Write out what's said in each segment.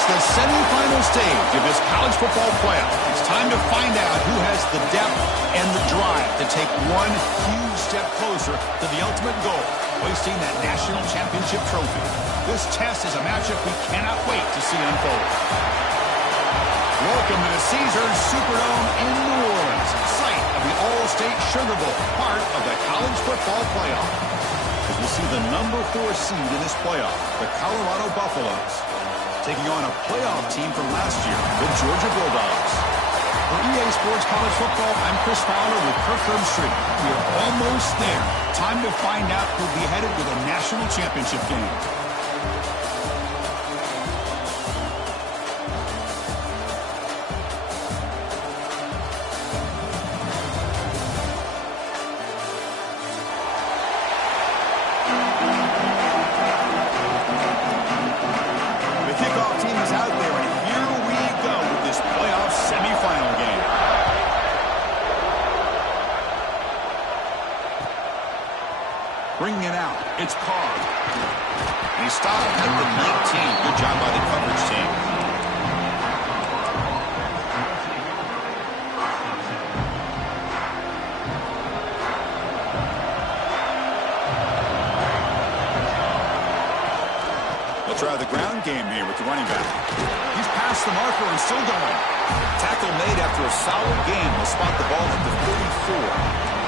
It's the semifinal stage of this college football playoff. It's time to find out who has the depth and the drive to take one huge step closer to the ultimate goal, hoisting that national championship trophy. This test is a matchup we cannot wait to see unfold. Welcome to the Caesars Superdome in New Orleans, site of the All-State Sugar Bowl, part of the college football playoff. As we see the number 4 seed in this playoff, the Colorado Buffaloes, taking on a playoff team from last year, the Georgia Bulldogs. For EA Sports College Football, I'm Chris Fowler with Kirk Herbstreit. We are almost there. Time to find out who'll be headed to the national championship game. Bringing it out, it's Carr. And he stopped at the 19. Good job by the coverage team. They'll try the ground game here with the running back. He's past the marker and still going. Tackle made after a solid game. Will spot the ball at the 34.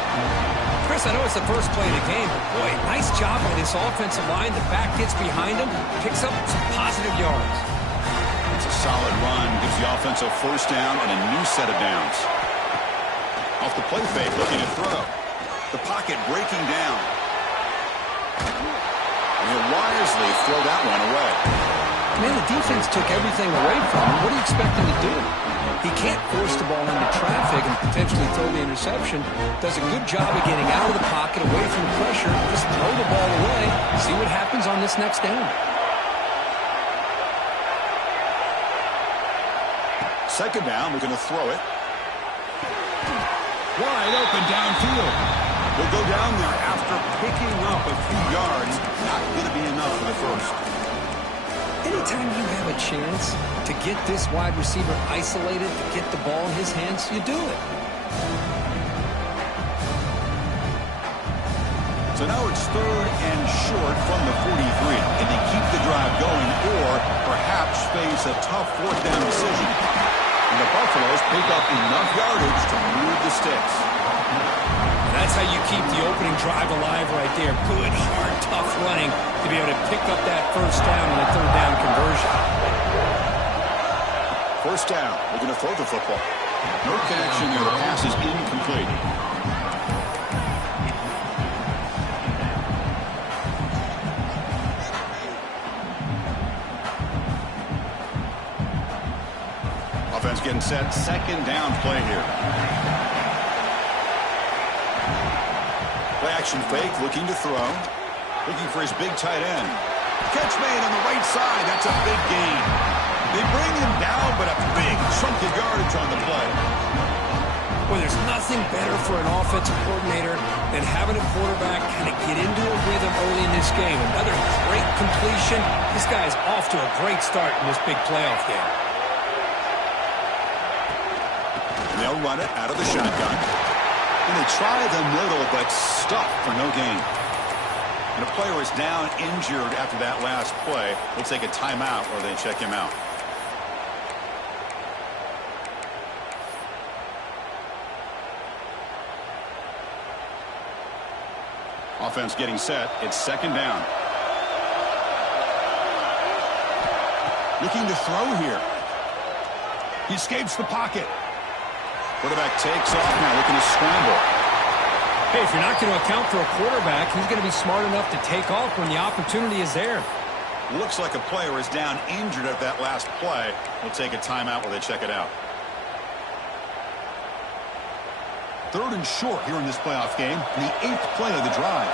Chris, I know it's the first play of the game, but boy, nice job by this offensive line. The back gets behind him, picks up some positive yards. It's a solid run, gives the offense a first down and a new set of downs. Off the play fake, looking to throw. The pocket breaking down. And he'll wisely throw that one away. Man, the defense took everything away from him. What do you expect him to do? He can't force the ball into traffic and potentially throw the interception. Does a good job of getting out of the pocket, away from the pressure. Just throw the ball away. See what happens on this next down. Second down, we're going to throw it. Wide open downfield. We'll go down there after picking up a few yards. Not going to be enough for the first. Anytime you have a chance to get this wide receiver isolated, to get the ball in his hands, you do it. So now it's third and short from the 43. Can they keep the drive going or perhaps face a tough fourth down decision? And the Buffaloes pick up enough yardage to move the sticks. That's how you keep the opening drive alive right there. Good, hard, tough running to be able to pick up that first down and a third down conversion. First down. We're going to throw the football. No connection there. The pass is incomplete. Offense getting set. Second down play here. Play action fake, looking to throw. Looking for his big tight end. Catch made on the right side. That's a big gain. They bring him down, but a big chunk of yardage on the play. Well, there's nothing better for an offensive coordinator than having a quarterback kind of get into a rhythm early in this game. Another great completion. This guy is off to a great start in this big playoff game. They'll run it out of the shotgun. And they try the middle, but stuck for no gain. And a player is down injured after that last play. They'll take a timeout or they check him out. Offense getting set. It's second down. Looking to throw here. He escapes the pocket. Quarterback takes off now, looking to scramble. Hey, if you're not going to account for a quarterback, he's going to be smart enough to take off when the opportunity is there. Looks like a player is down injured at that last play. We'll take a timeout while they check it out. Third and short here in this playoff game, the 8th play of the drive.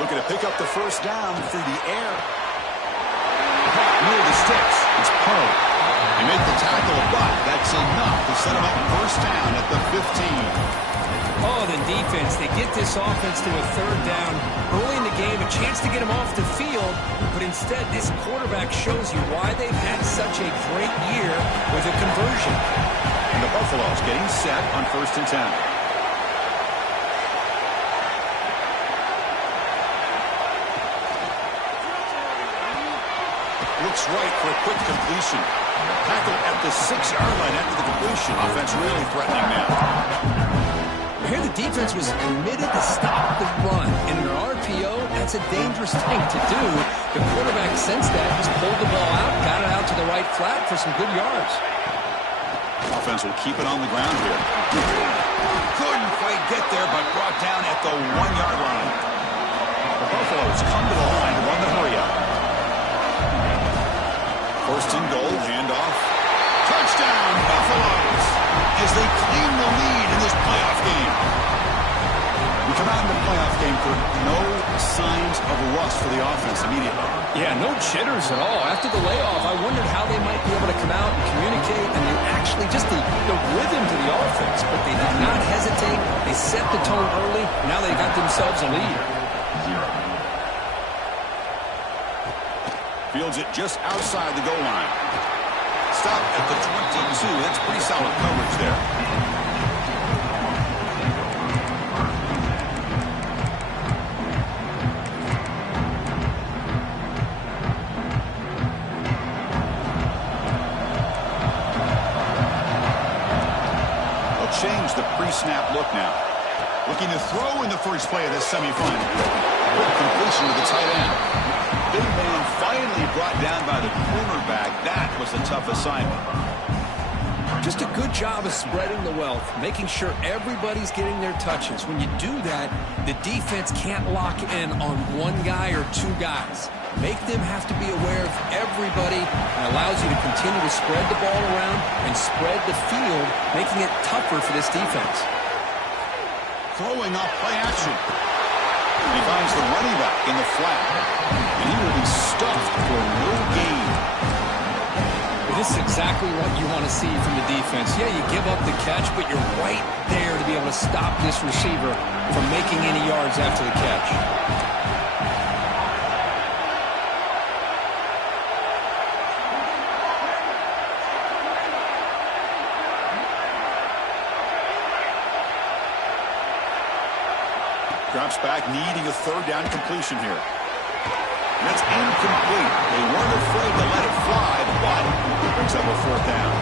Looking to pick up the first down through the air. Near the sticks. It's Poe. They make the tackle, but that's enough to set them up first down at the 15. Oh, the defense, they get this offense to a third down early in the game, a chance to get them off the field, but instead this quarterback shows you why they've had such a great year with a conversion. And the Buffaloes getting set on 1st and 10. Looks right for a quick completion. Tackle at the 6-yard line after the completion. Offense really threatening now. Here the defense was committed to stop the run. And in an RPO, that's a dangerous thing to do. The quarterback sensed that, just pulled the ball out, got it out to the right flat for some good yards. Offense will keep it on the ground here. Couldn't quite get there, but brought down at the 1-yard line. The Buffaloes come to the line to run the hurry up. 1st and goal, handoff. Touchdown, Buffaloes, as they claim the lead in this playoff game. We come out in the playoff game for no signs of rust for the offense immediately. Yeah, no jitters at all. After the layoff, I wondered how they might be able to come out and communicate and actually just the rhythm to the offense. But they did not hesitate. They set the tone early. Now they got themselves a lead. Fields it just outside the goal line. Stop at the 22. That's pretty solid coverage there. They'll change the pre-snap look now. Looking to throw in the first play of this semifinal. Good completion to the tight end. Big man finally brought down by the cornerback. That was a tough assignment. Just a good job of spreading the wealth, making sure everybody's getting their touches. When you do that, the defense can't lock in on one guy or two guys. Make them have to be aware of everybody, and allows you to continue to spread the ball around and spread the field, making it tougher for this defense. Throwing off play action. He finds the running back in the flat, and he will be stuffed for no gain. This is exactly what you want to see from the defense. Yeah, you give up the catch, but you're right there to be able to stop this receiver from making any yards after the catch. Drops back, needing a third down completion here. That's incomplete. They weren't afraid to let it fly, but it brings up a 4th down.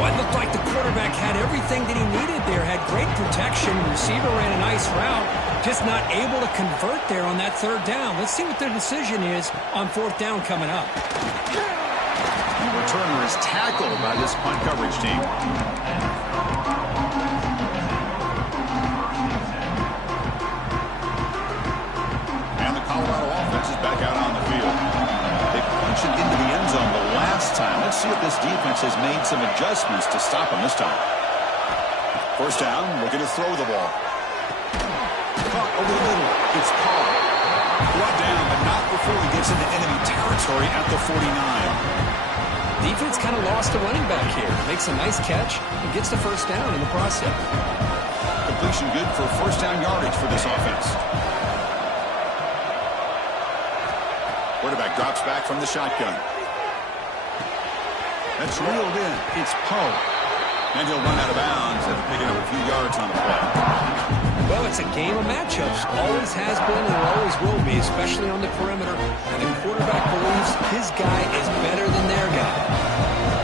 Well, it looked like the quarterback had everything that he needed there. Had great protection. The receiver ran a nice route. Just not able to convert there on that 3rd down. Let's see what their decision is on 4th down coming up. The returner is tackled by this punt coverage team. Colorado offense is back out on the field. They punched it into the end zone the last time. Let's see if this defense has made some adjustments to stop them this time. 1st down, looking to throw the ball. Caught over the middle. It's caught. Brought down, but not before he gets into enemy territory at the 49. Defense kind of lost the running back here. Makes a nice catch and gets the 1st down in the process. Completion good for 1st down yardage for this offense. Quarterback drops back from the shotgun. That's reeled in. It's Poe. And he'll run out of bounds after picking up a few yards on the play. Well, it's a game of matchups. Always has been and always will be, especially on the perimeter. And the quarterback believes his guy is better than their guy.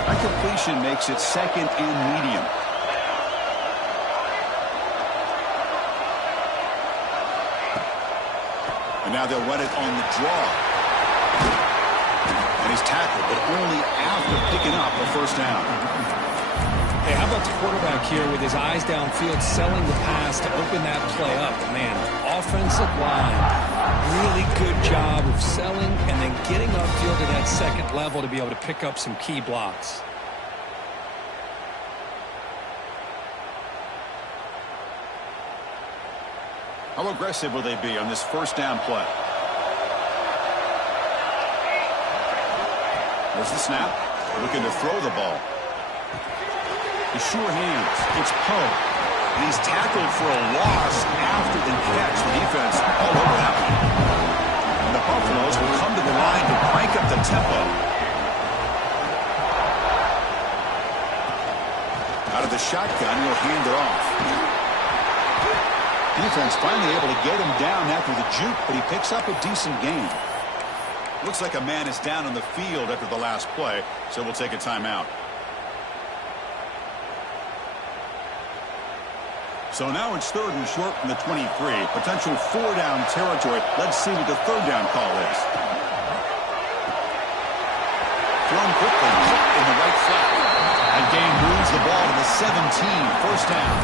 That completion makes it 2nd and medium. And now they'll run it on the draw. And he's tackled, but only after picking up a 1st down. Hey, how about the quarterback here with his eyes downfield, selling the pass to open that play up? Man, offensive line, really good job of selling and then getting upfield to that 2nd level to be able to pick up some key blocks. How aggressive will they be on this 1st down play? There's the snap. looking to throw the ball. The sure hands. It's Poe. And he's tackled for a loss after the catch. The defense all over that one. And the Buffaloes will come to the line to crank up the tempo. Out of the shotgun, he'll hand it off. Defense finally able to get him down after the juke, but he picks up a decent gain. Looks like a man is down on the field after the last play, so we'll take a timeout. So now it's 3rd and short from the 23. Potential 4-down territory. Let's see what the 3rd down call is. Thrown quickly, in the right flat. That game moves the ball to the 17, 1st down.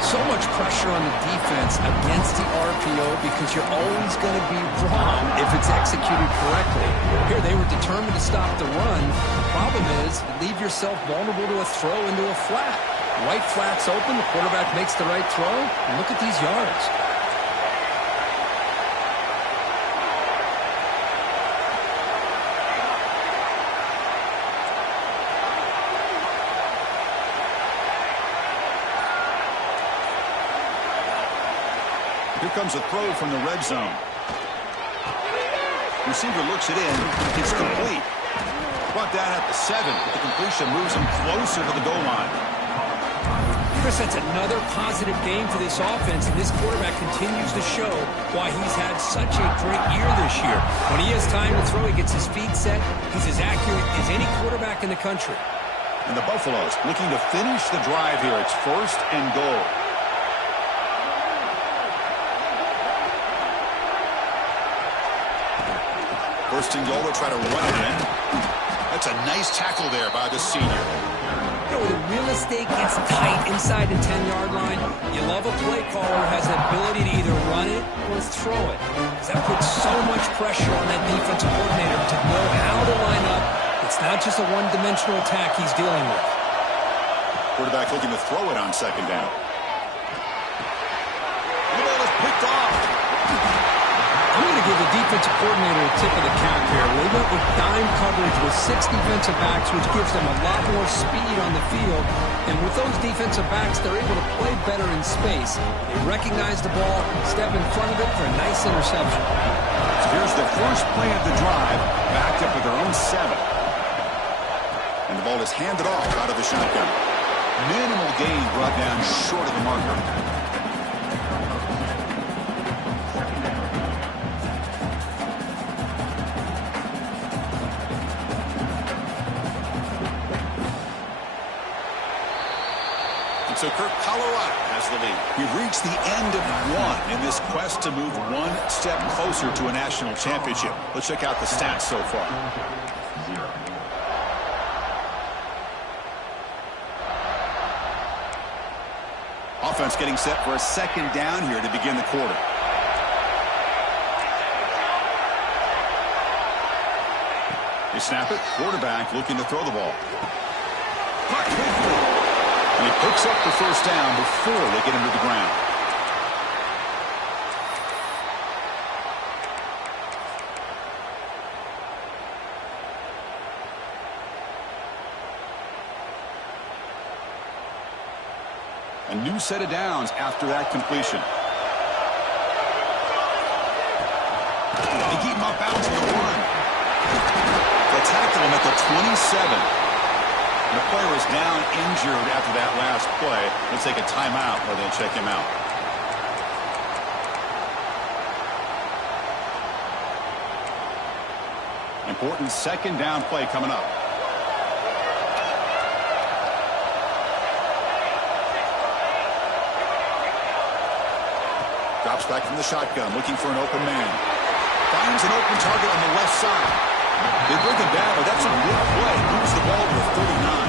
So much pressure on the defense against the RPO because you're always going to be wrong if it's executed correctly. Here, they were determined to stop the run. The problem is, you leave yourself vulnerable to a throw into a flat. Right flat's open, the quarterback makes the right throw, and look at these yards. Here comes a throw from the red zone. Receiver looks it in. It's complete. Brought down at the 7. The completion moves him closer to the goal line. Chris, that's another positive game for this offense, and this quarterback continues to show why he's had such a great year this year. When he has time to throw, he gets his feet set. He's as accurate as any quarterback in the country. And the Buffaloes looking to finish the drive here. It's 1st and goal. First and goal, they'll try to run it in. That's a nice tackle there by the senior. You know, when the real estate gets tight inside the 10-yard line, you love a play caller who has the ability to either run it or throw it. Because that puts so much pressure on that defensive coordinator to know how to line up. It's not just a one-dimensional attack he's dealing with. Quarterback looking to throw it on 2nd down. The ball is picked off. I'm going to give the defensive coordinator a tip of the cap here. They went with dime coverage with 6 defensive backs, which gives them a lot more speed on the field. And with those defensive backs, they're able to play better in space. They recognize the ball, step in front of it for a nice interception. So here's the first play of the drive, backed up with their own 7. And the ball is handed off out of the shotgun. Minimal gain brought down short of the marker. So Kirk, Colorado has the lead. We've reached the end of 1 in this quest to move 1 step closer to a national championship. Let's check out the stats so far. Offense getting set for a 2nd down here to begin the quarter. They snap it. Quarterback looking to throw the ball. Caught quickly. And he picks up the 1st down before they get him to the ground. A new set of downs after that completion. They keep him up out to the 1. They'll tackle him at the 27. The player is down injured after that last play. Let's take a timeout where they'll check him out. Important 2nd down play coming up. Drops back from the shotgun, looking for an open man. Finds an open target on the left side. They bring him down, but that's a good play. Moves the ball to 39.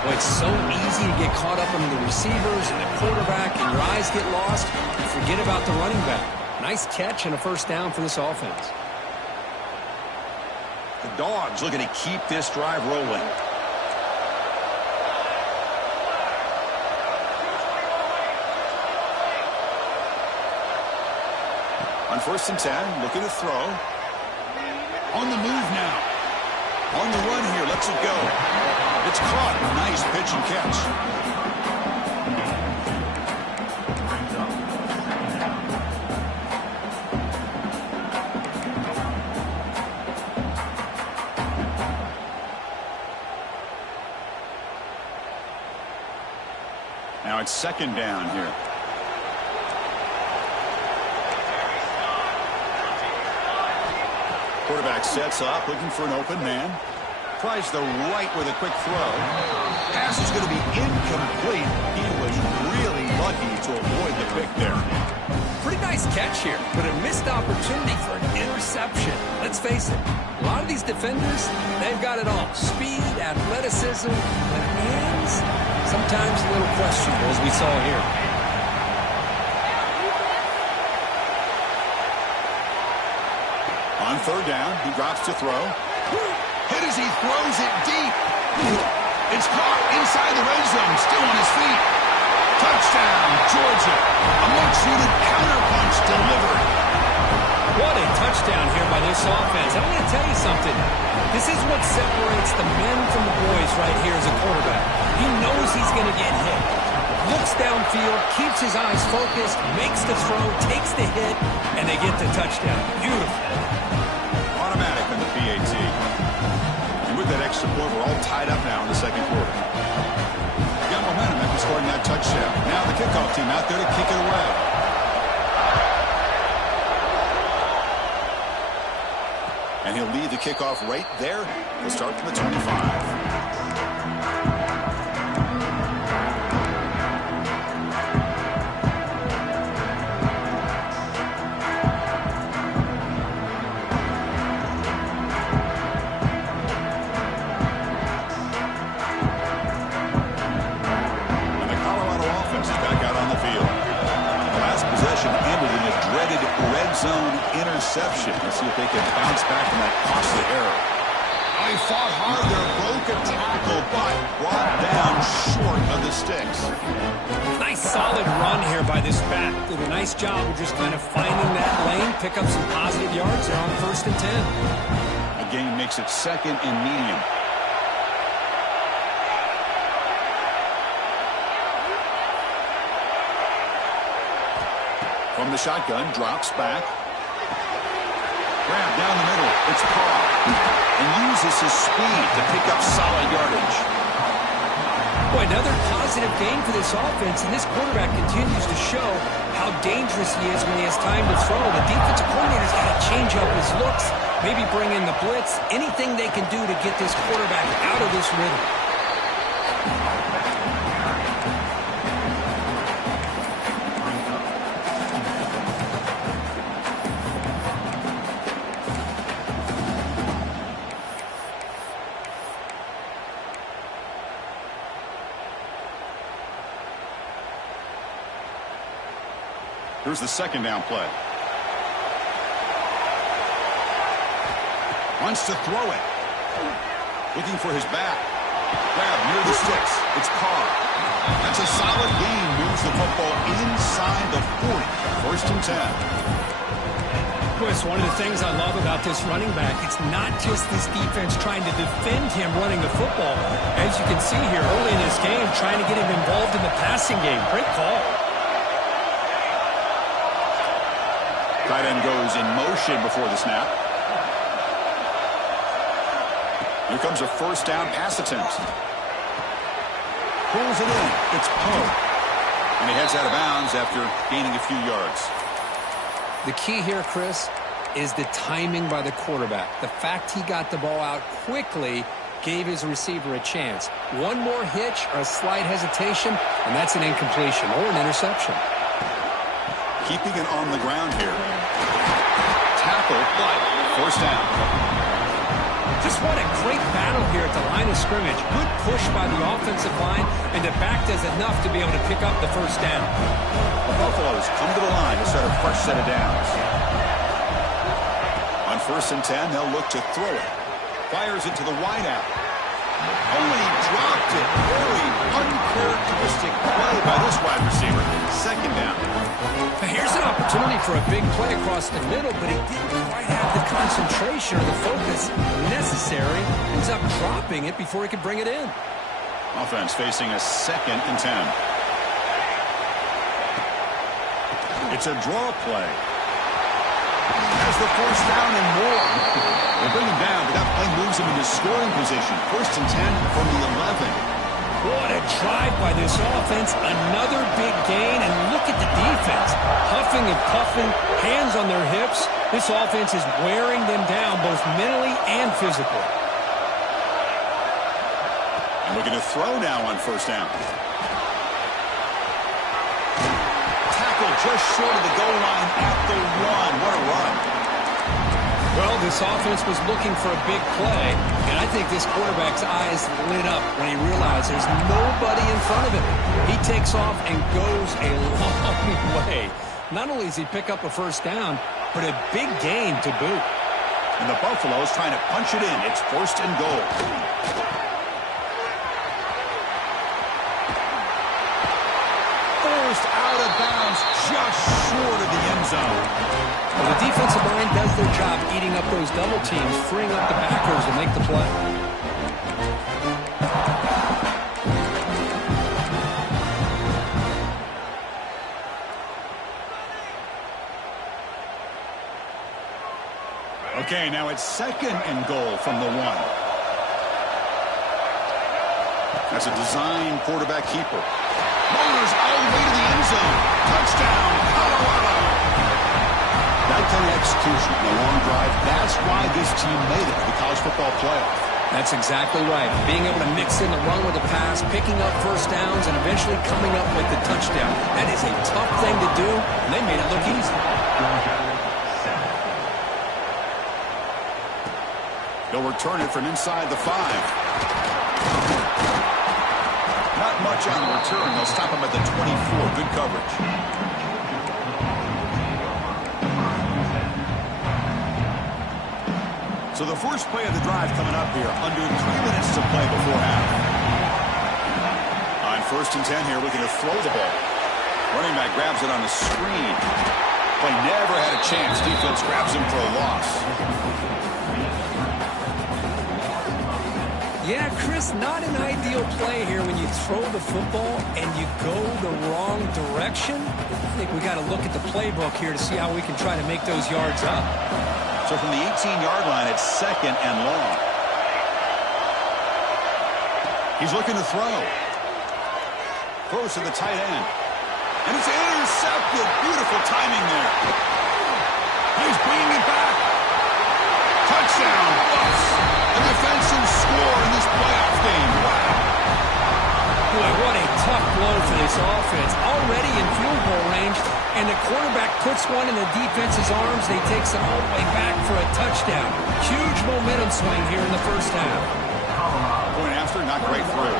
Well, it's so easy to get caught up in the receivers and the quarterback, and your eyes get lost. You forget about the running back. Nice catch and a 1st down for this offense. The Dogs looking to keep this drive rolling. On 1st and 10, looking to throw. On the move now. On the run here, lets it go. It's caught. Nice pitch and catch. Now it's second down here. Quarterback sets up, looking for an open man. Tries the right with a quick throw. Pass is going to be incomplete. He was really lucky to avoid the pick there. Pretty nice catch here, but a missed opportunity for an interception. Let's face it, a lot of these defenders, they've got it all. Speed, athleticism, and hands, sometimes a little questionable, as we saw here. On third down, he drops to throw. Hit as he throws it deep. It's caught inside the red zone, still on his feet. Touchdown, Georgia. A much-needed counterpunch delivered. What a touchdown here by this offense. I'm going to tell you something. This is what separates the men from the boys right here as a quarterback. He knows he's going to get hit. Looks downfield, keeps his eyes focused, makes the throw, takes the hit, and they get the touchdown. Beautiful. Automatic in the PAT. And with that extra point, we're all tied up now in the second quarter. Got momentum after scoring that touchdown. Now the kickoff team out there to kick it away. And he'll lead the kickoff right there. He'll start from the 25. Zone interception. Let's see if they can bounce back from that costly error. They fought hard there, broke a tackle, but brought down short of the sticks. Nice solid run here by this back. Did a nice job of just kind of finding that lane, pick up some positive yards there on 1st and 10. The game makes it second and medium. From the shotgun, drops back. Grab down the middle. It's Carr. And uses his speed to pick up solid yardage. Boy, another positive game for this offense, and this quarterback continues to show how dangerous he is when he has time to throw. The defensive coordinator's got to change up his looks, maybe bring in the blitz, anything they can do to get this quarterback out of this rhythm. Here's the second down play. Wants to throw it. Looking for his back. Grab near the sticks. It's Carr. That's a solid gain. Moves the football inside the 40. 1st and 10. Chris, one of the things I love about this running back, it's not just this defense trying to defend him running the football. As you can see here early in this game, trying to get him involved in the passing game. Great call. Tight end goes in motion before the snap. Here comes a 1st down pass attempt. Pulls it in. It's Poe. And he heads out of bounds after gaining a few yards. The key here, Chris, is the timing by the quarterback. The fact he got the ball out quickly gave his receiver a chance. One more hitch or a slight hesitation, and that's an incompletion or an interception. Keeping it on the ground here. Tackle, but 1st down. Just what a great battle here at the line of scrimmage. Good push by the offensive line, and the back does enough to be able to pick up the 1st down. The Buffaloes come to the line to start a fresh set of downs. On 1st and 10, they'll look to throw it. Fires it to the wideout. Only dropped it. Very uncharacteristic play by this wide receiver. 2nd down. Here's an opportunity for a big play across the middle, but he didn't quite have the concentration or the focus necessary necessary. Ends up dropping it before he could bring it in. Offense facing a 2nd and 10. It's a draw play. Has the first down and more. They bring him down, but that play moves him into scoring position. 1st and 10 from the 11. What a drive by this offense. Another big gain, and look at the defense. Huffing and puffing, hands on their hips. This offense is wearing them down both mentally and physically. And looking to throw now on 1st down. Tackle just short of the goal line at the 1. What a run. Well, this offense was looking for a big play, and I think this quarterback's eyes lit up when he realized there's nobody in front of him. He takes off and goes a long way. Not only does he pick up a 1st down, but a big gain to boot. And the Buffaloes trying to punch it in. It's 1st and goal. Forced out of bounds just short of the end zone. Well, the defensive line does their job eating up those double teams, freeing up the backers to make the play. Okay, now it's 2nd and goal from the 1. That's a design quarterback keeper. Motors all the way to the end zone. Touchdown, Colorado. That kind of execution in a long drive, that's why this team made it to the college football playoff. That's exactly right. Being able to mix in the run with the pass, picking up 1st downs, and eventually coming up with the touchdown. That is a tough thing to do, and they made it look easy. They'll return it from inside the 5. Not much on the return. They'll stop him at the 24. Good coverage. So the first play of the drive coming up here. Under 3 minutes to play before half. On 1st and 10 here, looking to throw the ball. Running back grabs it on the screen. Play never had a chance. Defense grabs him for a loss. Yeah, Chris, not an ideal play here when you throw the football and you go the wrong direction. I think we got to look at the playbook here to see how we can try to make those yards up. So from the 18-yard line, it's 2nd and long. He's looking to throw. Throws to the tight end. And it's intercepted. Beautiful timing there. He's bringing it back. Touchdown. A defensive score in this playoff game. Wow. Boy, what a tough blow for this offense. Already in field goal range, and the quarterback puts one in the defense's arms. They takes it all the way back for a touchdown. Huge momentum swing here in the 1st half. Point after, not great through.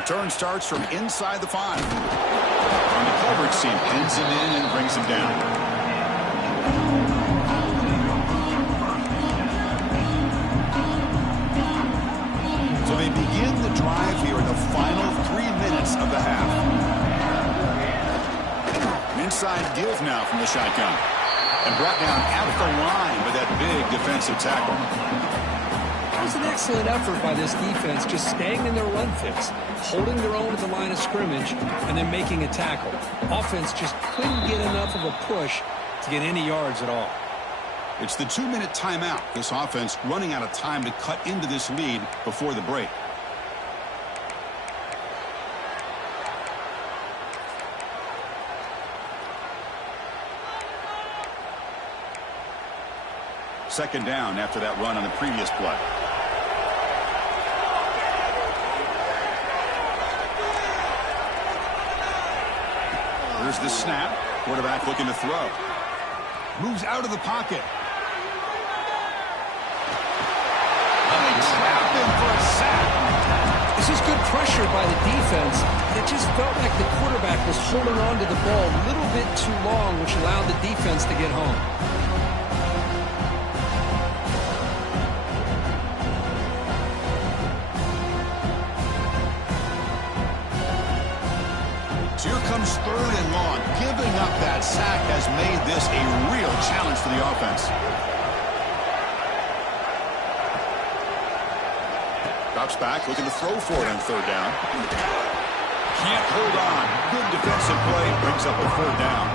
Return starts from inside the 5. And the coverage team pins him in and brings him down. So they begin the drive here in the final 3 minutes of the half. An inside give now from the shotgun. And brought down at the line with that big defensive tackle. It was an excellent effort by this defense, just staying in their run fits, holding their own at the line of scrimmage, and then making a tackle. Offense just couldn't get enough of a push to get any yards at all. It's the 2-minute timeout. This offense running out of time to cut into this lead before the break. Second down after that run on the previous play. Here's the snap. Quarterback looking to throw. Moves out of the pocket. And they trap him for a sack. This is good pressure by the defense. It just felt like the quarterback was holding on to the ball a little bit too long, which allowed the defense to get home. So here comes 3rd and long. Giving up that sack has made this a real challenge the offense. Drops back, looking to throw for it on third down. Can't hold on. Good defensive play, brings up a third down.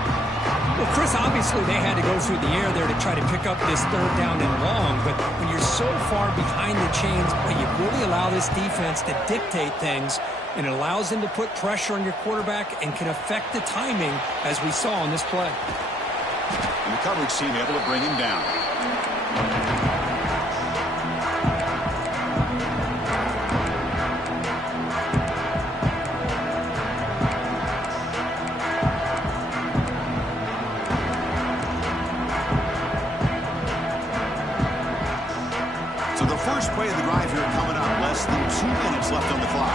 Well, Chris, obviously they had to go through the air there to try to pick up this third down and long, but when you're so far behind the chains, you really allow this defense to dictate things, and it allows them to put pressure on your quarterback and can affect the timing, as we saw on this play. And the coverage team able to bring him down. First play of the drive here coming up. Less than 2 minutes left on the clock.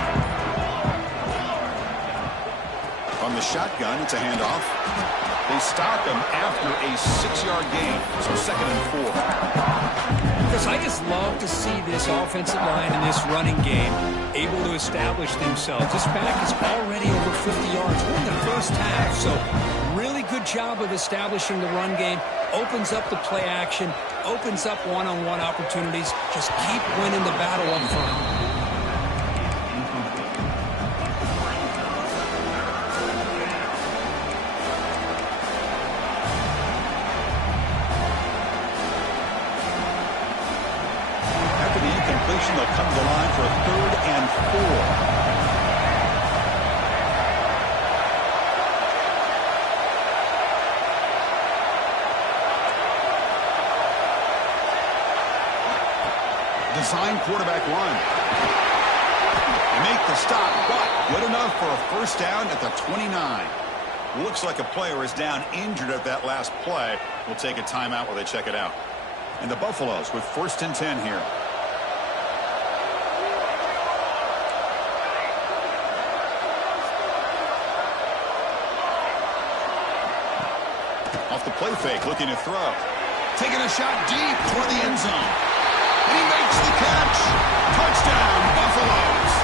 From the shotgun, it's a handoff. They stop him after a 6-yard gain. So 2nd and 4. Chris, I just love to see this offensive line in this running game able to establish themselves. This back is already over 50 yards. We're in the first half, so really good job of establishing the run game. Opens up the play action, opens up one-on-one opportunities. Just keep winning the battle up front. After the incompletion, they'll come to the line for a 3rd and 4. Design quarterback run. Make the stop, but good enough for a first down at the 29. Looks like a player is down injured at that last play. We'll take a timeout while they check it out. And the Buffaloes with 1st and 10 here. Off the play fake, looking to throw. Taking a shot deep toward the end zone. And he makes the catch. Touchdown, Buffaloes.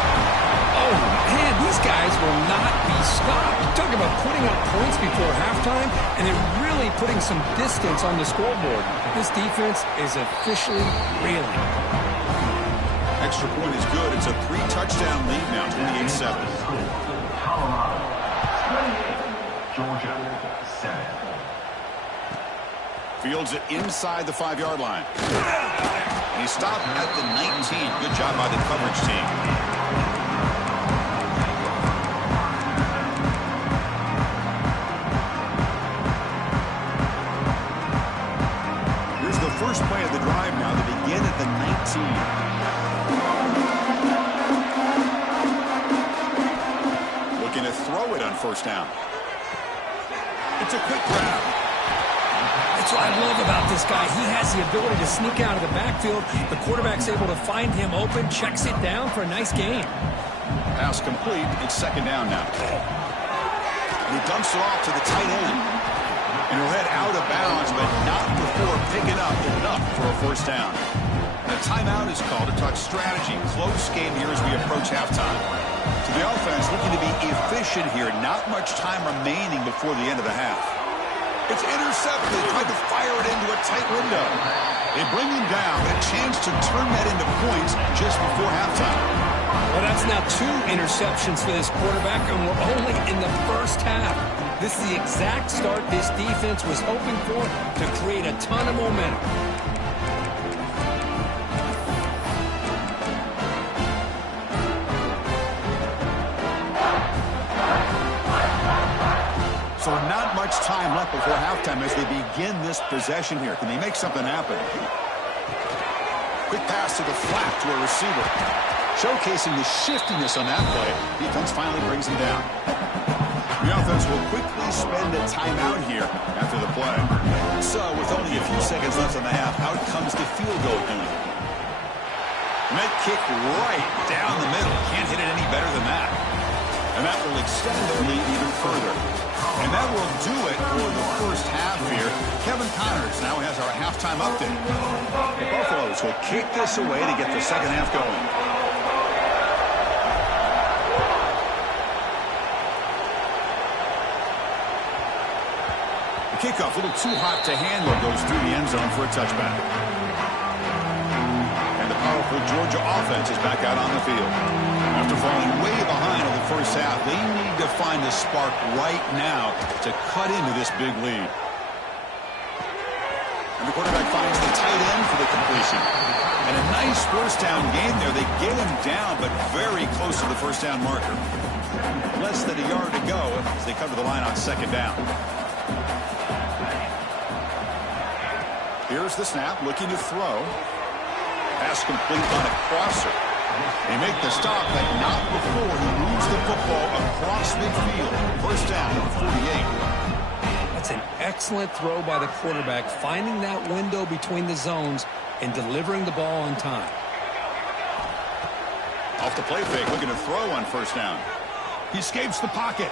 Oh, man, these guys will not be stopped. Talk about putting up points before halftime, and they're really putting some distance on the scoreboard. This defense is officially reeling. Extra point is good. It's a 3-touchdown lead now, 28-7. Georgia 7. Fields it inside the 5-yard line. And he stopped at the 19. Good job by the coverage team. Here's the first play of the drive now. They begin at the 19. Looking to throw it on first down. It's a quick grab. That's what I love about this guy. He has the ability to sneak out of the backfield. The quarterback's able to find him open, checks it down for a nice gain. Pass complete. It's 2nd down now. And he dumps it off to the tight end. And he'll head out of bounds, but not before picking up enough for a first down. And a timeout is called to talk strategy. Close game here as we approach halftime. So the offense looking to be efficient here. Not much time remaining before the end of the half. It's intercepted. Tried to fire it into a tight window. They bring him down, but a chance to turn that into points just before halftime. Well, that's now 2 interceptions for this quarterback, and we're only in the first half. This is the exact start this defense was hoping for to create a ton of momentum. So not much time left before halftime as they begin this possession here. Can they make something happen? Quick pass to the flat to a receiver. Showcasing the shiftiness on that play. Defense finally brings him down. The offense will quickly spend a timeout here after the play. So with only a few seconds left on the half, out comes the field goal unit. And that kick right down the middle. Can't hit it any better than that. And that will extend their lead even further. And that will do it for the first half here. Kevin Connors now has our halftime update. The Buffaloes will kick this away to get the second half going. The kickoff, a little too hot to handle, goes through the end for a touchback. And the powerful Georgia offense is back out on the field. After falling way behind in the first half, they need to find the spark right now to cut into this big lead. And the quarterback finds the tight end for the completion. And a nice first down game there. They get him down, but very close to the first down marker. Less than a yard to go as they cover the line on second down. Here's the snap, looking to throw. Pass complete on a crosser. They make the stop, but not before he moves the football across midfield. First down, 48. That's an excellent throw by the quarterback, finding that window between the zones and delivering the ball on time. Off the play fake, looking to throw on first down. He escapes the pocket.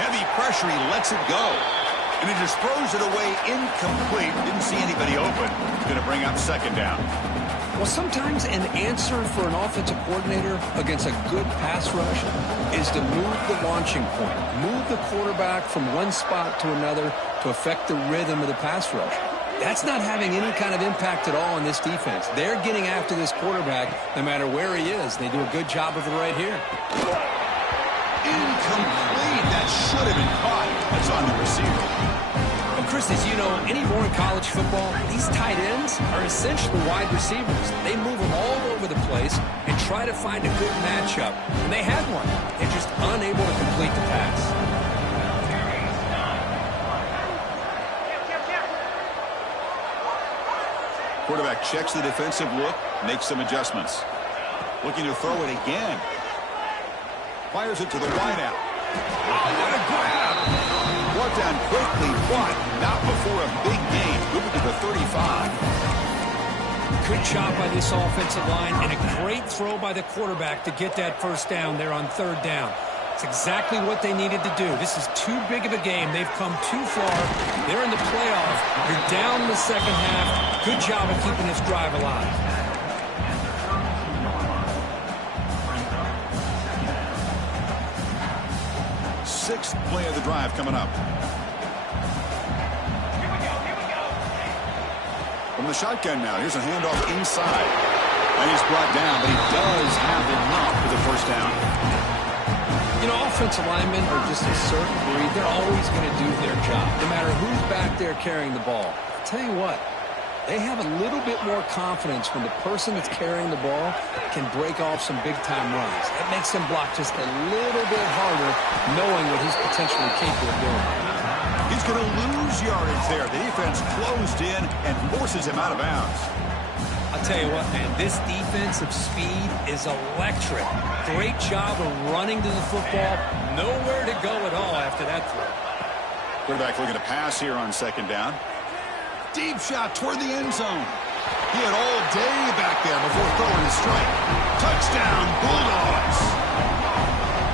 Heavy pressure, he lets it go. And he just throws it away incomplete. Didn't see anybody open. Going to bring up second down. Well, sometimes an answer for an offensive coordinator against a good pass rush is to move the launching point. Move the quarterback from one spot to another to affect the rhythm of the pass rush. That's not having any kind of impact at all on this defense. They're getting after this quarterback no matter where he is. They do a good job of it right here. Incomplete. That should have been caught. That's on the receiver. Well, Chris, as you know, anymore in college football, these tight ends are essentially wide receivers. They move them all over the place and try to find a good matchup. And they had one. They're just unable to complete the pass. Quarterback checks the defensive look, makes some adjustments. Looking to throw it again. Fires it to the wideout. Oh, what a grab! Brought down quickly, but not before a big gain. Moving to the 35. Good job by this offensive line and a great throw by the quarterback to get that first down there on third down. It's exactly what they needed to do. This is too big of a game. They've come too far. They're in the playoff. You're down in the second half. Good job of keeping this drive alive. Sixth play of the drive coming up. From the shotgun now, here's a handoff inside. And he's brought down, but he does have enough for the first down. You know, offensive linemen are just a certain breed. They're always going to do their job, no matter who's back there carrying the ball. I'll tell you what, they have a little bit more confidence when the person that's carrying the ball can break off some big-time runs. That makes them block just a little bit harder, knowing what he's potentially capable of doing. He's going to lose yardage there. The defense closed in and forces him out of bounds. I'll tell you what, man, this defensive speed is electric. Great job of running to the football. Nowhere to go at all after that throw. Quarterback looking to pass here on second down. Deep shot toward the end zone. He had all day back there before throwing the strike. Touchdown, Bulldogs.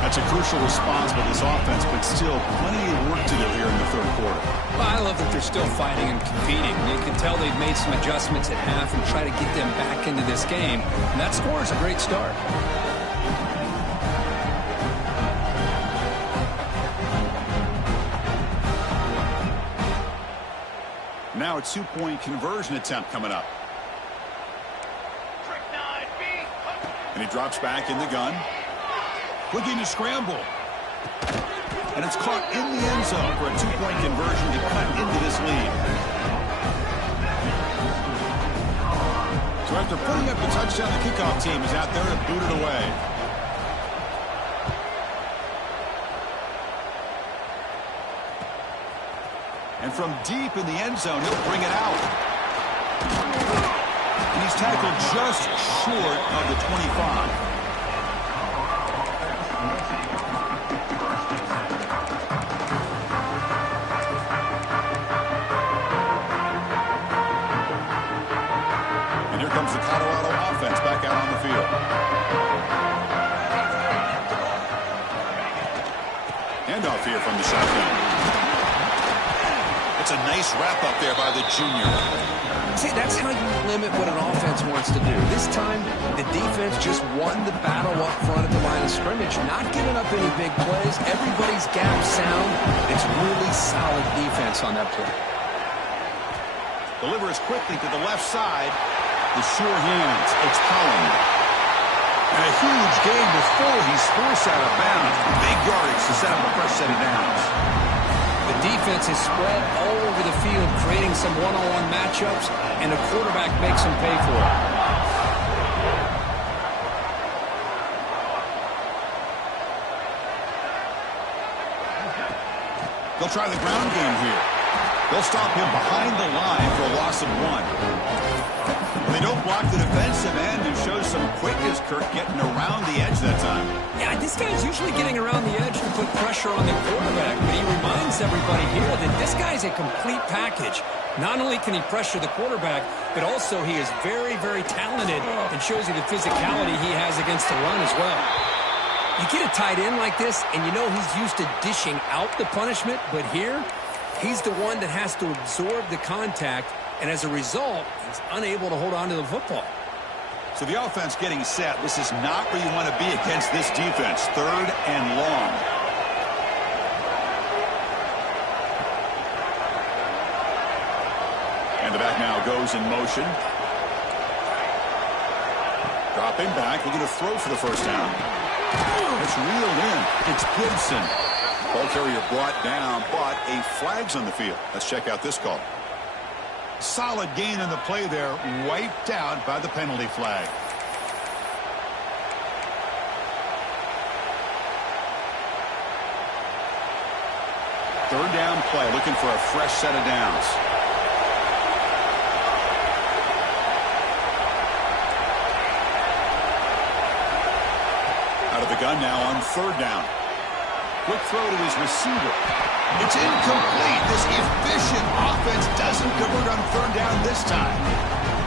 That's a crucial response by this offense, but still plenty of work to do here in the third quarter. Well, I love that they're still fighting and competing. You can tell they've made some adjustments at half and try to get them back into this game. And that score is a great start. Now a two-point conversion attempt coming up. And he drops back in the gun. Looking to scramble. And it's caught in the end zone for a two-point conversion to cut into this lead. So after putting up the touchdown, the kickoff team is out there to boot it away. And from deep in the end zone, he'll bring it out. And he's tackled just short of the 25. And here comes the Colorado offense back out on the field. Handoff here from the shotgun. It's a nice wrap-up there by the junior. See, that's how you limit what an offense wants to do. This time, the defense just won the battle up front at the line of scrimmage, not giving up any big plays. Everybody's gap sound. It's really solid defense on that play. Delivers quickly to the left side. The sure hands. It's Holland. And a huge gain before he's forced out of bounds. Big yardage to set up a fresh set of downs. The defense is spread all over the field, creating some one-on-one matchups, and the quarterback makes them pay for it. They'll try the ground game here. They'll stop him behind the line for a loss of 1. They don't block the defensive end, who shows some quickness, Kirk, getting around the edge that time. Yeah, this guy's usually getting around the edge to put pressure on the quarterback, but he reminds everybody here that this guy's a complete package. Not only can he pressure the quarterback, but also he is very, very talented and shows you the physicality he has against the run as well. You get a tight end like this, and you know he's used to dishing out the punishment, but here, he's the one that has to absorb the contact, and as a result, he's unable to hold on to the football. So the offense getting set. This is not where you want to be against this defense. 3rd and long. And the back now goes in motion. Dropping back, looking to throw for the first down. It's reeled in. It's Gibson. Ball carrier brought down, but a flag's on the field. Let's check out this call. Solid gain in the play there, wiped out by the penalty flag. Third down play, looking for a fresh set of downs. Out of the gun now on 3rd down. Quick throw to his receiver. It's incomplete. This efficient offense doesn't convert on 3rd down this time.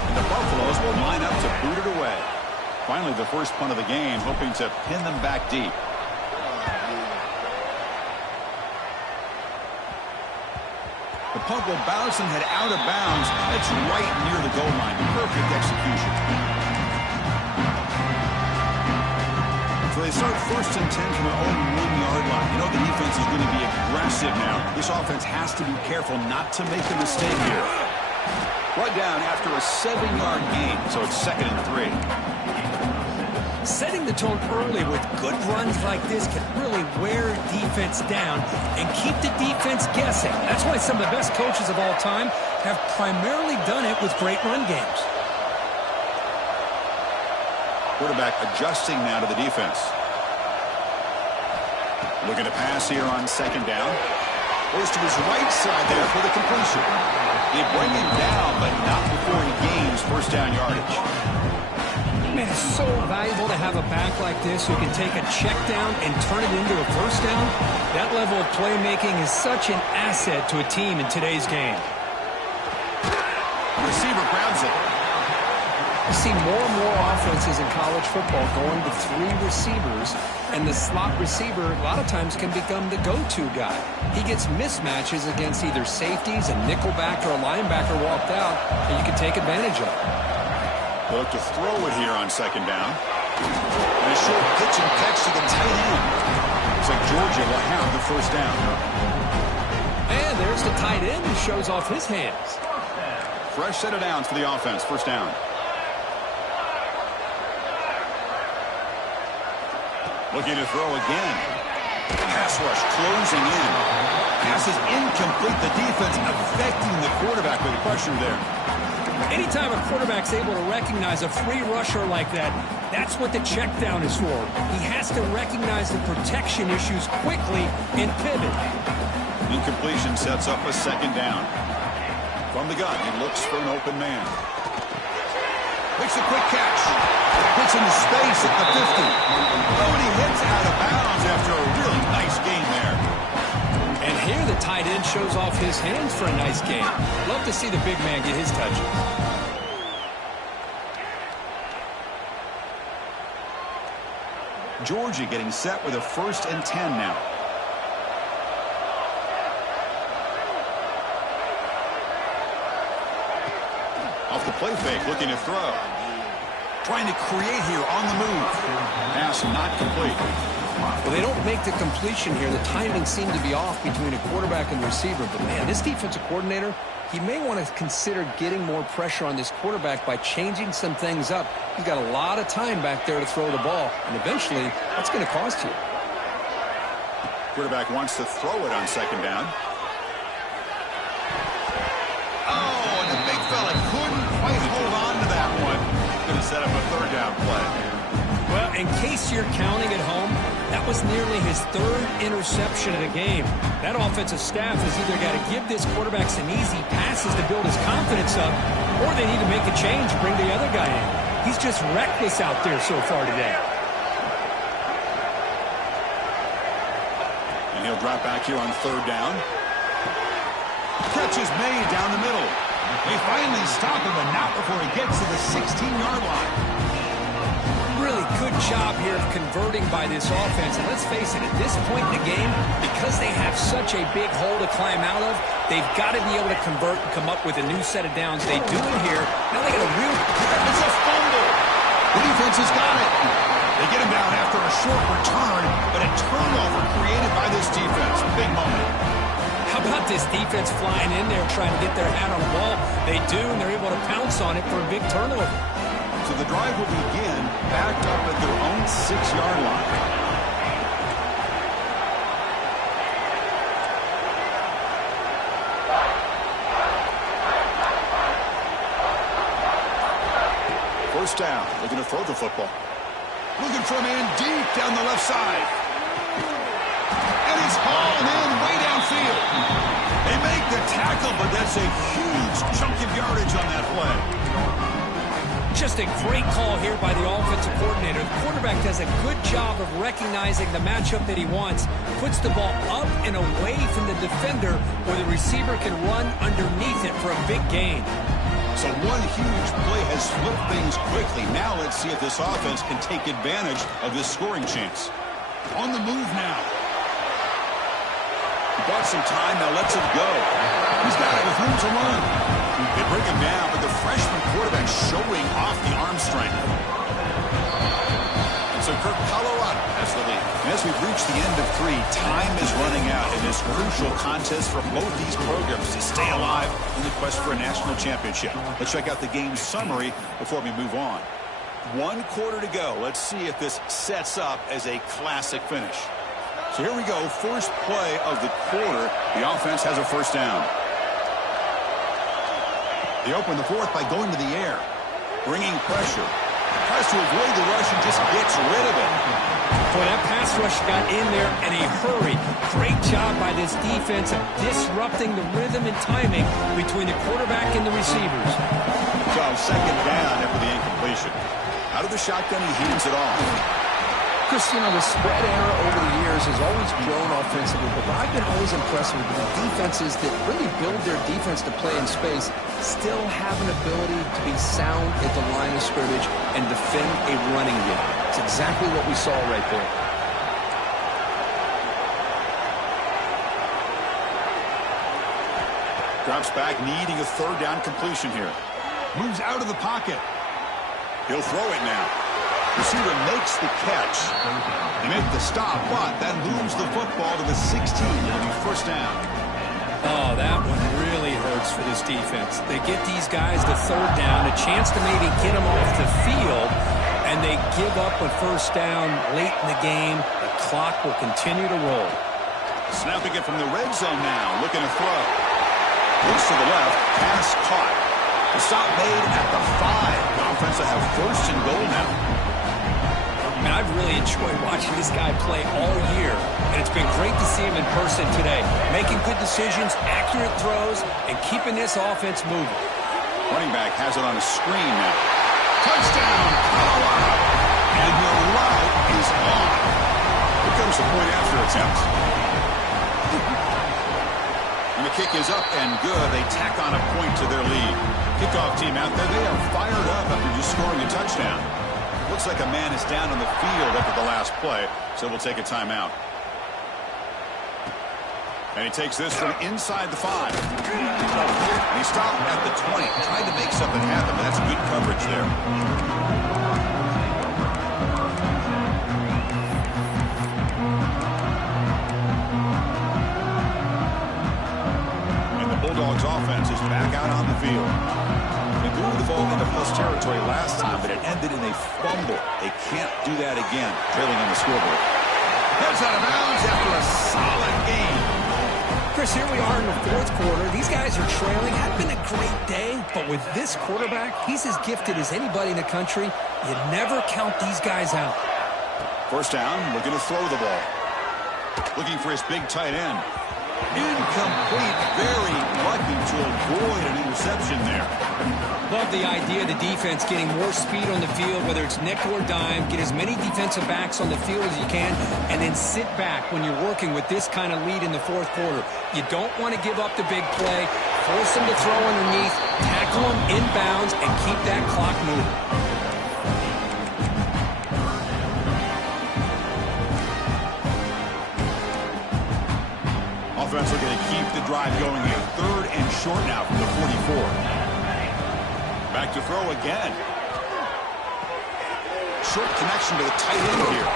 And the Buffaloes will line up to boot it away. Finally, the first punt of the game, hoping to pin them back deep. The punt will bounce and head out of bounds. It's right near the goal line. Perfect execution. So they start 1st and 10 from their own 1-yard line. You know the defense is going to be aggressive now. This offense has to be careful not to make a mistake here. Brought down after a 7-yard gain, so it's 2nd and 3. Setting the tone early with good runs like this can really wear defense down and keep the defense guessing. That's why some of the best coaches of all time have primarily done it with great run games. Quarterback adjusting now to the defense. Looking to pass here on 2nd down. Goes to his right side there for the completion. They bring him down, but not before he gains 1st down yardage. Man, it's so valuable to have a back like this who can take a check down and turn it into a 1st down. That level of playmaking is such an asset to a team in today's game. Receiver grabs it. You see more and more offenses in college football going to 3 receivers, and the slot receiver a lot of times can become the go-to guy. He gets mismatches against either safeties, a nickelback, or a linebacker walked out, and you can take advantage of it. They look to throw it here on 2nd down. And a short pitch and catch to the tight end. Looks like Georgia will have the 1st down. And there's the tight end who shows off his hands. Fresh set of downs for the offense. 1st down. Looking to throw again. Pass rush closing in. Pass is incomplete. The defense affecting the quarterback with pressure there. Anytime a quarterback's able to recognize a free rusher like that, that's what the check down is for. He has to recognize the protection issues quickly and pivot. Incompletion sets up a 2nd down. From the gun, he looks for an open man. Makes a quick catch. Hits into space at the 50. Oh, and he hits out of bounds after a really nice gain there. And here the tight end shows off his hands for a nice gain. Love to see the big man get his touches. Georgia getting set with a 1st and 10 now. Off the play fake, looking to throw. Trying to create here on the move. Pass not complete. Well, they don't make the completion here. The timing seemed to be off between a quarterback and receiver. But, man, this defensive coordinator, he may want to consider getting more pressure on this quarterback by changing some things up. He's got a lot of time back there to throw the ball, and eventually that's going to cost you. Quarterback wants to throw it on second down. Oh, and the big fella couldn't quite hold on to that one. Going to set up a third down play. Well, in case you're counting at home, that was nearly his third interception of the game. That offensive staff has either got to give this quarterback some easy passes to build his confidence up, or they need to make a change and bring the other guy in. He's just reckless out there so far today. And he'll drop back here on third down. Catch is made down the middle. They finally stop him, but not before he gets to the 16-yard line. Really good job here of converting by this offense. And let's face it, at this point in the game, because they have such a big hole to climb out of, they've got to be able to convert and come up with a new set of downs. They do it here. Now they got a real... It's a fumble. The defense has got it. They get him down after a short return, but a turnover created by this defense. Big moment. How about this defense flying in there trying to get their hat on the ball? They do, and they're able to pounce on it for a big turnover. So the drive will begin backed up at their own 6-yard line. First down, looking to throw the football. Looking for a man deep down the left side. And he's hauled in way downfield. They make the tackle, but that's a huge chunk of yardage on that play. Just a great call here by the offensive coordinator. The quarterback does a good job of recognizing the matchup that he wants, puts the ball up and away from the defender where the receiver can run underneath it for a big gain. So one huge play has flipped things quickly. Now let's see if this offense can take advantage of this scoring chance. On the move now. He bought some time, now lets it go. He's got it with room to run. They bring him down, but the freshman quarterback showing off the arm strength. And so Kirk, Colorado has the lead. And as we've reached the end of 3, time is running out in this crucial contest for both these programs to stay alive in the quest for a national championship. Let's check out the game summary before we move on. 1 quarter to go. Let's see if this sets up as a classic finish. So here we go. First play of the quarter. The offense has a first down. They open the fourth by going to the air, bringing pressure. Tries to avoid the rush and just gets rid of it. Boy, that pass rush got in there in a hurry. Great job by this defense of disrupting the rhythm and timing between the quarterback and the receivers. So second down after the incompletion. Out of the shotgun, he hands it off. Chris, you know, the spread era over the years has always grown offensively, but what I've been always impressed with the defenses that really build their defense to play in space still have an ability to be sound at the line of scrimmage and defend a running game. It's exactly what we saw right there. Drops back, needing a third down completion here. Moves out of the pocket. He'll throw it now. Receiver makes the catch. They make the stop, but that moves the football to the 16. It'll be first down. Oh, that one really hurts for this defense. They get these guys the third down, a chance to maybe get them off the field, and they give up a first down late in the game. The clock will continue to roll. Snapping it from the red zone now, looking to throw. Loose to the left, pass caught. The stop made at the 5. The offense will have first and goal now. And I've really enjoyed watching this guy play all year, and it's been great to see him in person today, making good decisions, accurate throws, and keeping this offense moving. Running back has it on a screen now. Touchdown, Colorado! And the route is on. Here comes the point after attempt. And the kick is up and good. They tack on a point to their lead. Kickoff team out there, they are fired up after just scoring a touchdown. Looks like a man is down on the field after the last play, so we'll take a timeout. And he takes this from inside the 5. And he stopped at the 20, tried to make something happen, but that's good coverage there. offense is back out on the field. They moved the ball into plus territory last time, but it ended in a fumble. They can't do that again, trailing on the scoreboard. Heads out of bounds after a solid game. Chris, here we are in the fourth quarter. These guys are trailing. Had been a great day, but with this quarterback, he's as gifted as anybody in the country. You never count these guys out. First down, looking to throw the ball. Looking for his big tight end. Incomplete, very lucky to avoid an interception there. Love the idea of the defense getting more speed on the field, whether it's nickel or dime, get as many defensive backs on the field as you can, and then sit back when you're working with this kind of lead in the fourth quarter. You don't want to give up the big play, force them to throw underneath, tackle them inbounds, and keep that clock moving. Offense looking to keep the drive going here. Third and short now from the 44. Back to throw again. Short connection to the tight end here.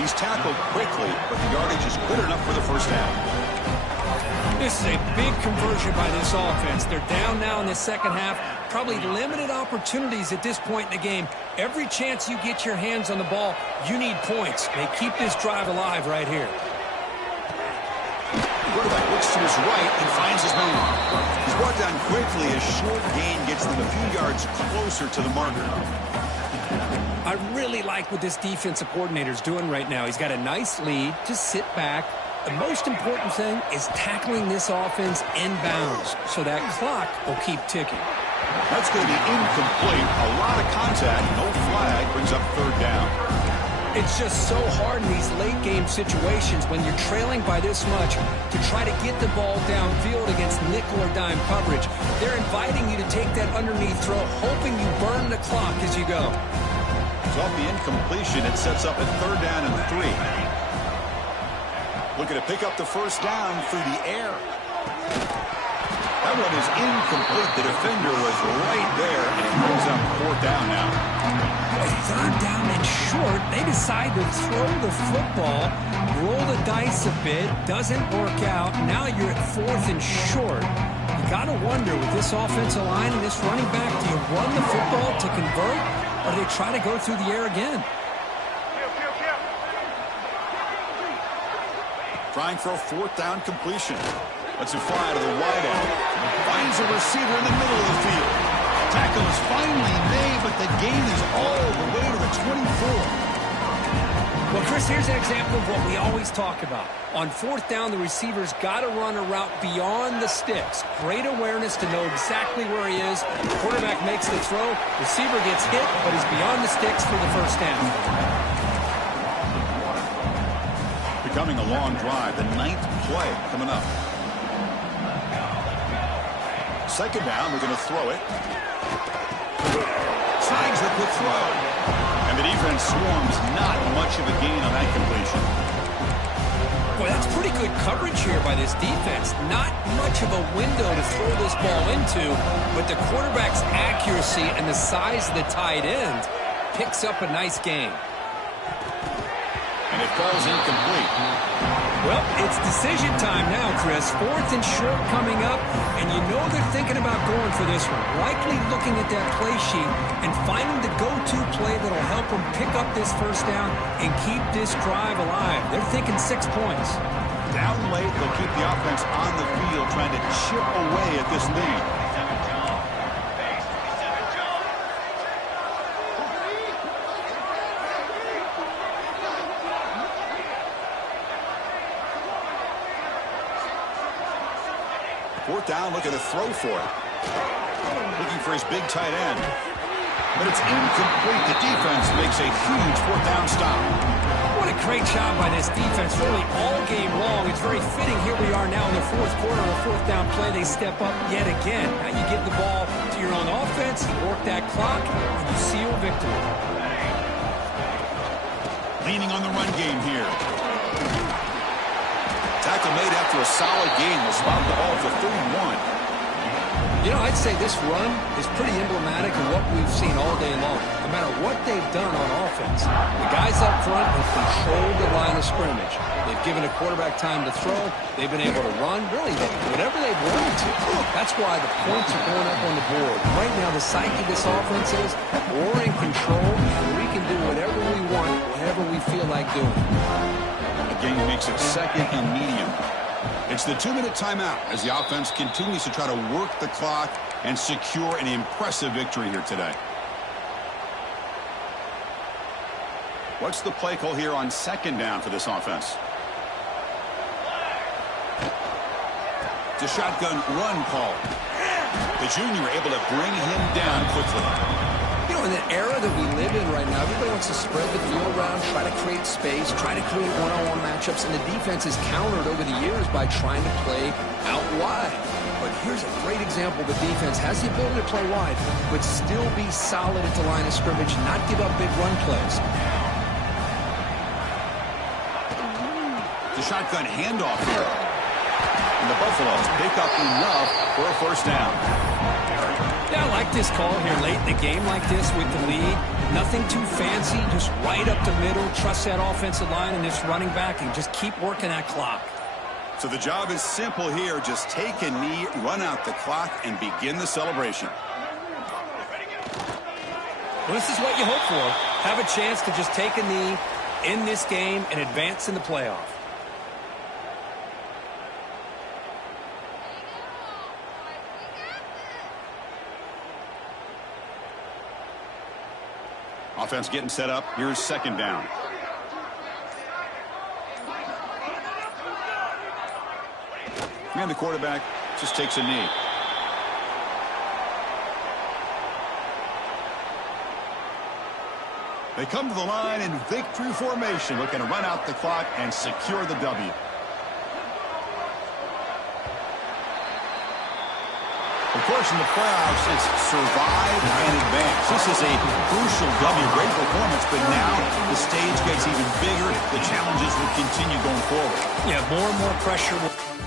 He's tackled quickly, but the yardage is good enough for the first down. This is a big conversion by this offense. They're down now in the second half. Probably limited opportunities at this point in the game. Every chance you get your hands on the ball, you need points. They keep this drive alive right here. Quarterback looks to his right and finds his man. He's brought down quickly. A short gain gets them a few yards closer to the marker. I really like what this defensive coordinator's doing right now. He's got a nice lead. Just sit back. The most important thing is tackling this offense inbounds so that clock will keep ticking. That's going to be incomplete. A lot of contact. No flag. Brings up third down. It's just so hard in these late-game situations when you're trailing by this much to try to get the ball downfield against nickel or dime coverage. They're inviting you to take that underneath throw, hoping you burn the clock as you go. So off the incompletion, it sets up a third down and 3. Looking to pick up the first down through the air. That one is incomplete. The defender was right there, and it brings up fourth down now. Third down and short. They decide to throw the football, roll the dice a bit, doesn't work out. Now you're at fourth and short. You got to wonder with this offensive line and this running back, do you run the football to convert, or do they try to go through the air again? Trying for a fourth down completion. Let's it fly to the wide end. Finds a receiver in the middle of the field. Tackle is finally made, but the gain is all the way to the 24. Well, Chris, here's an example of what we always talk about. On fourth down, the receiver's got to run a route beyond the sticks. Great awareness to know exactly where he is. Quarterback makes the throw. Receiver gets hit, but he's beyond the sticks for the first down. Becoming a long drive. The 9th play coming up. Second down, we're going to throw it. Snags the quick throw. And the defense swarms. Not much of a gain on that completion. Boy, that's pretty good coverage here by this defense. Not much of a window to throw this ball into, but the quarterback's accuracy and the size of the tight end picks up a nice gain. And it falls incomplete. Well, it's decision time now, Chris. Fourth and short coming up, and you know they're thinking about going for this one. Likely looking at that play sheet and finding the go-to play that'll help them pick up this first down and keep this drive alive. They're thinking 6 points. Down late, they'll keep the offense on the field trying to chip away at this lead. Fourth down, looking to throw for it. Looking for his big tight end. But it's incomplete. The defense makes a huge fourth down stop. What a great job by this defense, really all game long. It's very fitting. Here we are now in the fourth quarter of a fourth down play. They step up yet again. Now you give the ball to your own offense, you work that clock, and you seal victory. Leaning on the run game here. Tackle made after a solid game. They'll spot the ball for 31. You know, I'd say this run is pretty emblematic of what we've seen all day long. No matter what they've done on offense, the guys up front have controlled the line of scrimmage. They've given a quarterback time to throw. They've been able to run, really, whatever they've wanted to. That's why the points are going up on the board. Right now, the psyche of this offense is we're in control, and we can do whatever we want, whenever we feel like doing. Again, makes it second and medium. It's the 2-minute timeout as the offense continues to try to work the clock and secure an impressive victory here today. What's the play call here on second down for this offense? It's a shotgun run call. The junior able to bring him down quickly. You know, in the era that we live in right now, everybody wants to spread the field around, try to create space, try to create one-on-one matchups, and the defense is countered over the years by trying to play out wide. But here's a great example. The defense has the ability to play wide, but still be solid at the line of scrimmage, not give up big run plays. The shotgun handoff here. And the Buffaloes pick up enough for a first down. Yeah, I like this call here late in the game like this with the lead. Nothing too fancy, just right up the middle. Trust that offensive line and this running back and just keep working that clock. So the job is simple here. Just take a knee, run out the clock, and begin the celebration. Well, this is what you hope for. Have a chance to just take a knee, end this game, and advance in the playoff. Offense getting set up. Here's second down. And the quarterback just takes a knee. They come to the line in victory formation, looking to run out the clock and secure the W. Of course, in the playoffs, it's survive and advance. This is a crucial W. Great performance, but now the stage gets even bigger. The challenges will continue going forward. Yeah, more and more pressure.